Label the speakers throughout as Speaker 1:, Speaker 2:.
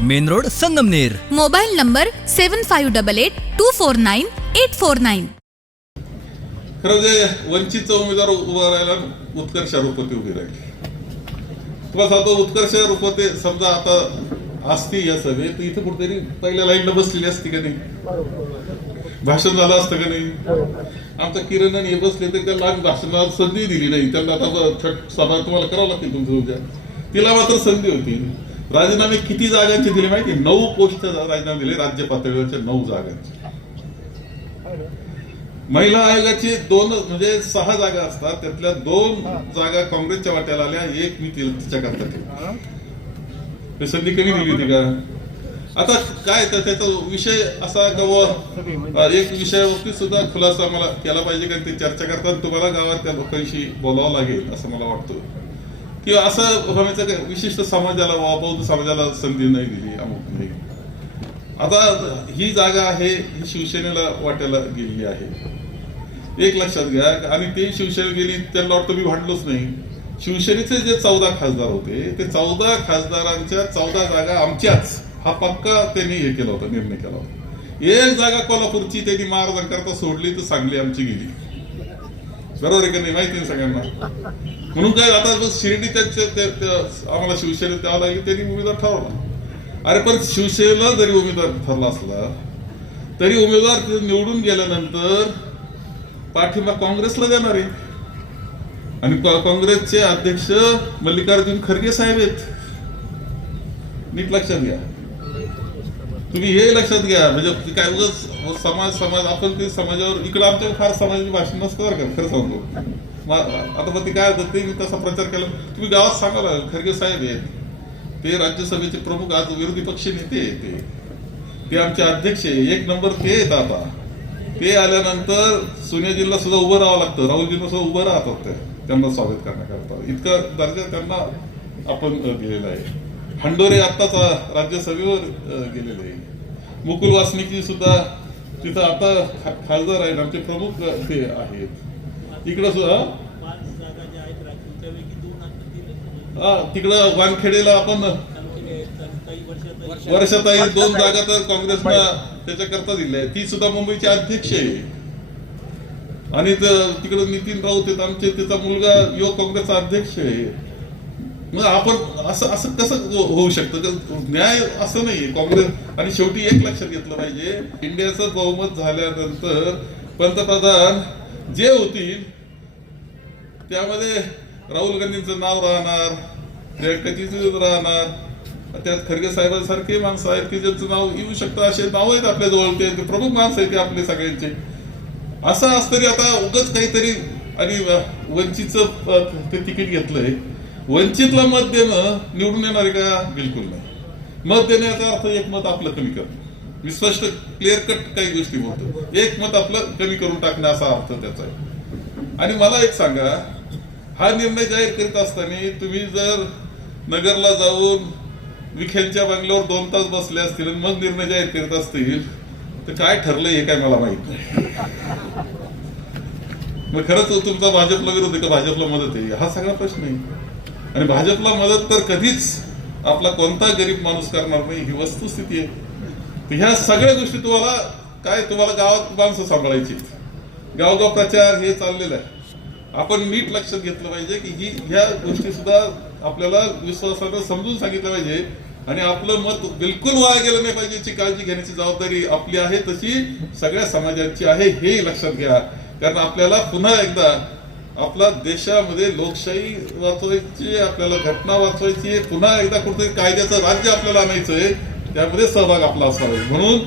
Speaker 1: Main road Sangamner.
Speaker 2: Mobile number seven five double eight two four nine eight four nine
Speaker 3: खरं जे वंचितचा उमेदवार उभा राहिला उत्कर्ष रुपते उभी राहिली. तुम्हाला सांगतो उत्कर्ष रुपते समजा आता असती या सभेत तर इथे कुठेतरी पहिल्या लाईनला बसलेली असती का नाही? भाषण झालं असतं का नाही? आमचा किरण आणि हे बसले तर त्याला आम्ही भाषणाला संधी दिली नाही. त्यांना आता सभा तुम्हाला करावं लागतील तुमचं उद्या. तिला मात्र संधी होती. राजीनामे किती जागांचे दिले माहिती नऊ पोस्ट राजीनामे दिले राज्य पातळीवरच्या नऊ जागांचे. महिला आयोगाची दोन म्हणजे सहा जागा असतात त्यातल्या दोन जागा काँग्रेसच्या वाट्याला आल्या एक मी ति- तिच्याकरता ठेवली संधी कमी दिली होती का? आता काय तर त्याचा विषय असा का बुवा, एक विषयावरती सुद्धा खुलासा मला केला पाहिजे कारण ते चर्चा करताना तुम्हाला गावात त्या लोकांशी बोलावं लागेल असं मला वाटतं किंवा असं होण्याचं विशिष्ट समाजाला वा बौद्ध समाजाला संधी नाही दिली अमुक नाही. आता ही जागा आहे ही शिवसेनेला वाट्याला गेलेली आहे. एक लक्षात घ्या आणि ते शिवसेना गेली त्यांना वाटतं मी भांडलोच नाही. शिवसेनेचे जे चौदा खासदार होते ते चौदा खासदारांच्या चौदा जागा आमच्याच. हा पक्का त्यांनी हे केला होता निर्णय केला होता. एक जागा कोल्हापूरची त्यांनी महाराजांकरता सोडली तर सांगली आमची गेली. बरोबर आहे का नाही? माहिती आहे सगळ्यांना. म्हणून काय आता शिर्डी त्यांच्या आम्हाला शिवसेनेत द्यावं लागेल त्यांनी उमेदवार ठरवला. अरे पण शिवसेनेला जरी उमेदवार ठरला असला तरी उमेदवार निवडून गेल्यानंतर पाठिंबा काँग्रेसला जाणार आहे. आणि काँग्रेसचे अध्यक्ष मल्लिकार्जुन खरगे साहेब आहेत. नीट लक्षात घ्या. तुम्ही हे लक्षात घ्या. म्हणजे काय उगाच समाज समाज आपण ते समाजावर इकडं आमच्या फार समाजाची भाषण नसतं बरं का खरं सांगतो. आता मग ते काय होतं ते मी तसा प्रचार केला. तुम्ही गावात सांगाल खरगे साहेब आहेत. ते राज्यसभेचे प्रमुख आज विरोधी पक्ष नेते ते. ते आमचे अध्यक्ष आहे. एक नंबर ते आहेत आता. ते आल्यानंतर सोनियाजींना सुद्धा उभं राहावं लागतं. राहुलजींना सुद्धा उभं राहतात ते त्यांना स्वागत करण्याकरता. इतका दर्जा त्यांना आपण दिलेला आहे. हंडोरे आत्ताच राज्यसभेवर गेलेले. आहे मुकुल वासनिकी सुद्धा तिथं आता खासदार आहेत आमचे प्रमुख ते आहेत. इकडं सुद्धा हा, तिकडं वानखेडेला आपण वर्षाताई दोन जागा तर काँग्रेसनं त्याच्याकरता दिल्या आहे ती सुद्धा मुंबईचे अध्यक्ष आहे. आणि तिकडे नितीन राऊत आहेत आमचे त्याचा मुलगा युवक काँग्रेसचा अध्यक्ष आहे. मग आपण असं असं कसं हो, होऊ शकतं? न्याय असं नाही काँग्रेस आणि शेवटी एक लक्षात घेतलं पाहिजे इंडियाचं बहुमत झाल्यानंतर पंतप्रधान जे होतील त्यामध्ये राहुल गांधींचं नाव राहणार प्रियंकाजीचं राहणार त्यात खरगे साहेबांसारखे माणसं आहेत की ज्यांचं नाव येऊ शकतं असे नाव आहेत आपल्या जवळ ते प्रमुख माणसं आहेत ते आपले सगळ्यांचे. असं असतरी आता उगच काहीतरी आणि वंचितचं ते तिकीट घेतलंय. वंचितला मत देणं निवडून येणार आहे का? बिलकुल नाही. मत देण्याचा अर्थ एक मत आपलं कमी करणं. मी स्पष्ट क्लिअर कट काही गोष्टी बोलतो. एक मत आपलं कमी करून टाकणं असा अर्थ त्याचा आहे. आणि मला एक सांगा हा निर्णय जाहीर करीत असताना तुम्ही जर नगरला जाऊन विखेंच्या बंगल्यावर दोन तास बसले असतील आणि मग निर्णय जाहीर करीत असतील तर काय ठरलंय हे काय मला माहीत नाही. मग खरंच तुमचा भाजपला विरोध आहे का? भाजपला मदत आहे. हा सगळा प्रश्न आहे. आणि भाजपला मदत तर कधीच आपला कोणता गरीब माणूस करणार नाही ही वस्तुस्थिती आहे. ह्या सगळ्या गोष्टी तुम्हाला काय तुम्हाला गावात माणसं सांभाळायची गावगाव प्रचार हे चाललेलं आहे. आपण नीट लक्षात घेतलं पाहिजे की ही ह्या गोष्टी सुद्धा आपल्याला विश्वासानं समजून सांगितलं पाहिजे. आणि आपलं मत बिलकुल वाया गेलं नाही पाहिजे याची काळजी घेण्याची जबाबदारी आपली आहे तशी सगळ्या समाजाची आहे हे लक्षात घ्या. कारण आपल्याला पुन्हा एकदा आपला देशामध्ये लोकशाही वाचवायची आपल्याला घटना वाचवायची आहे पुन्हा एकदा कुठेतरी कायद्याचं राज्य आपल्याला आणायचं आहे त्यामध्ये सहभाग आपला असावा म्हणून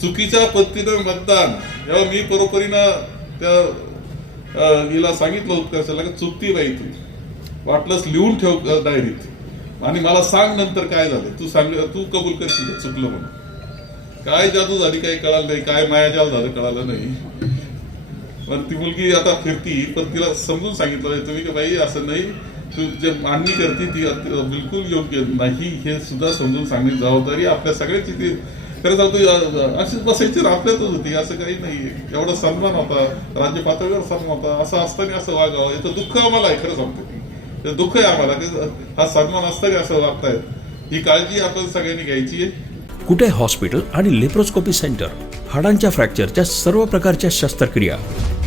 Speaker 3: चुकीच्या पद्धतीनं मतदान जेव्हा मी परोपरीनं त्या हिला सांगितलं होतं की चुकती बाई तू. वाटलंच लिहून ठेव डायरीत. आणि मला सांग नंतर काय झालं तू सांग तू कबूल करशील चुकलं म्हणून. काय जादू झाली काही कळालं नाही. काय मायाजाल झालं कळालं नाही. पण ती मुलगी आता फिरती पण तिला समजून सांगितलं तुम्ही की बाई असं नाही. तू जे मांडणी करते ती बिलकुल योग्य नाही. हे सुद्धा समजून सांगण्याची जबाबदारी आपल्या सगळ्याची ती खरं जातो अशीच बसायची आपल्यातच होती. असं काही नाही. एवढा सन्मान होता. राज्य पातळीवर सन्मान होता. असं असताना असं वागावं. याचं दुःख आम्हाला आहे खरं सांगतो. ते दुःख आहे आम्हाला. हा सन्मान असताना असं वागतायत. ही काळजी आपण सगळ्यांनी घ्यायची आहे.
Speaker 4: कुठे हॉस्पिटल आणि लेप्रोस्कोपी सेंटर? हाडांच्या फ्रॅक्चरच्या सर्व प्रकारच्या शस्त्रक्रिया.